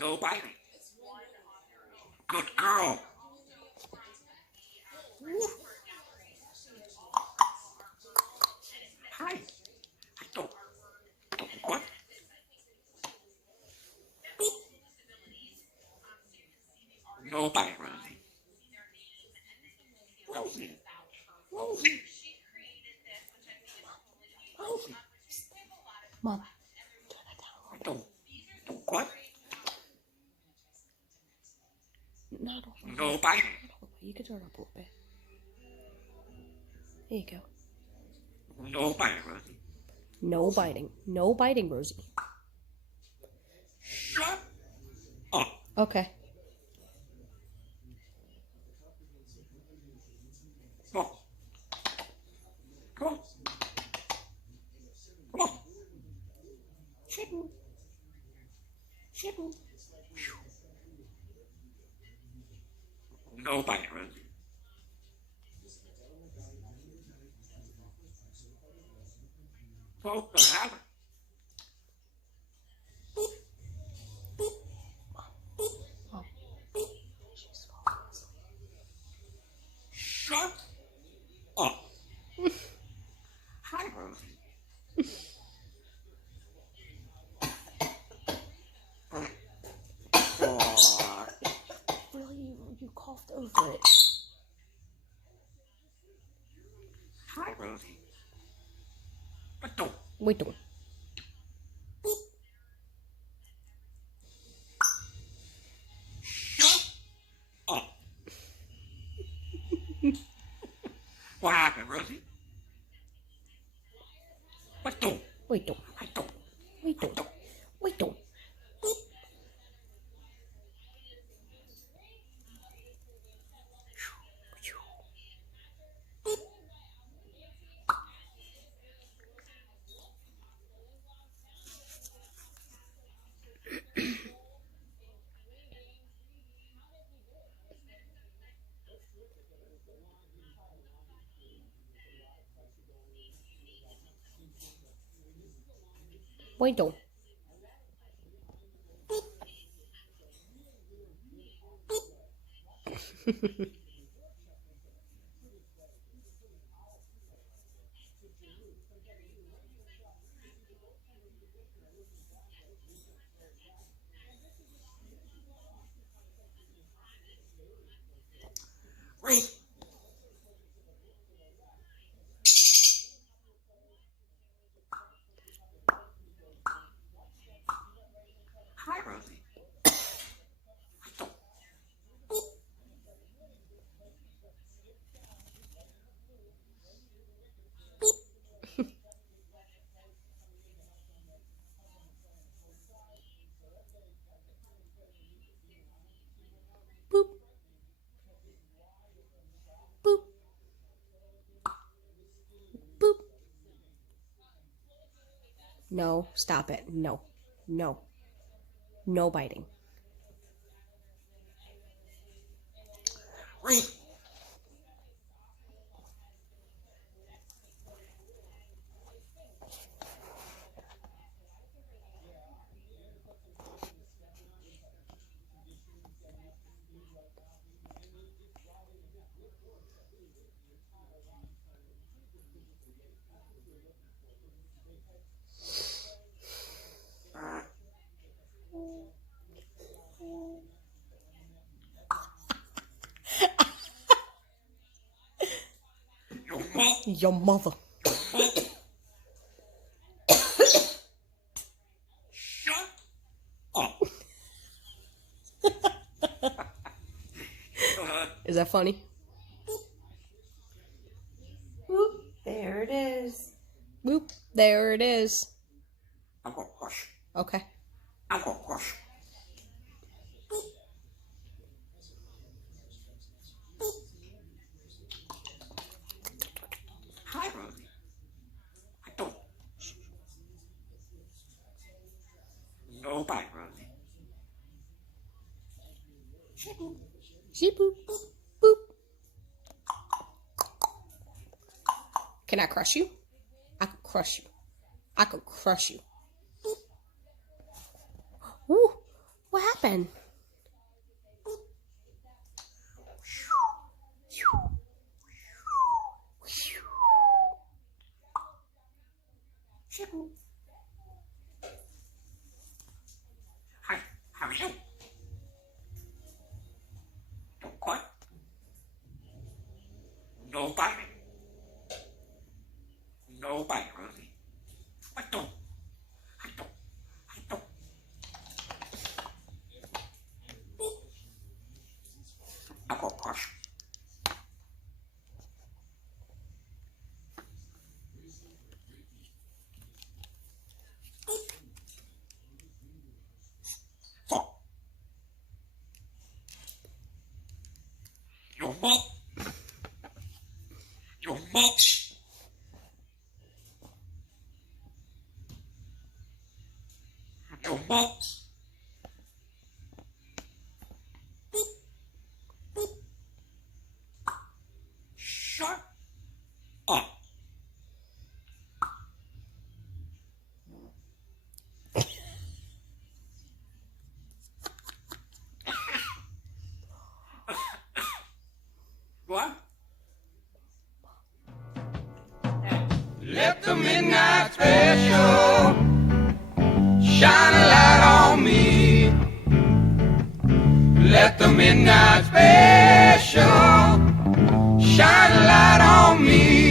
No biting. Good girl. Hi. I don't what? No biting, Rosie. Rosie. Rosie. Rosie. Mom. I don't what? Not all. No biting. You can turn it up a little bit. There you go. No biting, Rosie. No biting. No biting, Rosie. Shut up. Okay. Come on. Come on. Come on. Shitting. Shitting. No biting, Rosie. Well, what happened? Mom. Shut up. Hi, Rosie. Oh, Really, you coughed over it. hi, Rosie. But don't. Wait, don't. Shut up. What happened, Rosie? But don't. Wait, don't. I don't. Wait, don't. Wait, don't. Wait, don't. Wait. Hi, Rosie. I don't. Boop. Boop. Boop. No, stop it. No. No. No biting. Wait. Your mom. Your mother. Shut up. Is that funny? Whoop, there it is. Boop. There it is. I'm gonna crush. Okay. I'm gonna crush. Hi, Rosie. I don't. No bite, Rosie. Shitting. She boop. Boop. Can I crush you? I could crush you. I could crush you. Woo. What happened? open. Chicken. Hi, how are you? Don't quite. Nobody. Nobody, really. I don't. I'll go wash. So, your mom, your mom's, your mom's. Shut up. What? Let the midnight special shine a light on me. Let the midnight special shine a light on me.